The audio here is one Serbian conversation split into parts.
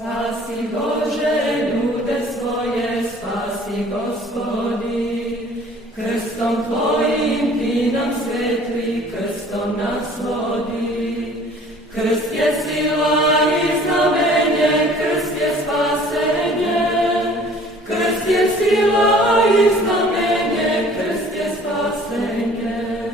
Spasi Bože ljude svoje, spasi Gospodi, krstom Tvojim Ti nam svetli, krstom nas vodi. Krst je sila i znamenje, krst je spasenje, krst je sila i znamenje, krst je spasenje.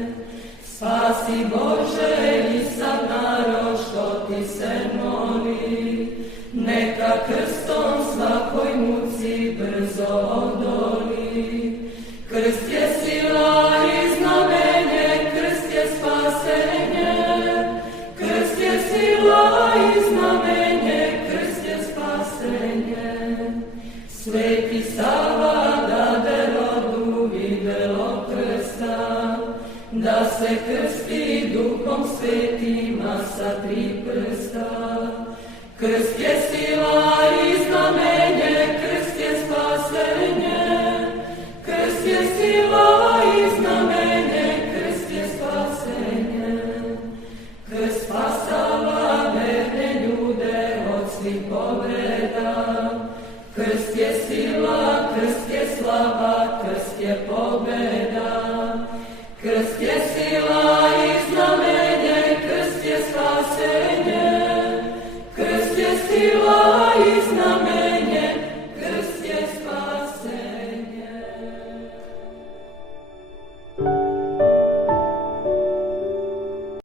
Spasi Bože i sad narod što Ti se moli, neka krstom svakoj muci brzo odoli. Krst je sila i znamenje, krst je spasenje, krst je sila i znamenje, krst je spasenje. Sveti Sava dade rodu videlo krsta, da se krsti Duhom Svetima sa 3 prsta. Krst je sila i znamenje, krst je spasenje, krst je sila i znamenje, krst je spasenje. Krst spasava verne ljude od svih povreda, krst je sila, krst je slava, krst je pobeda, krst je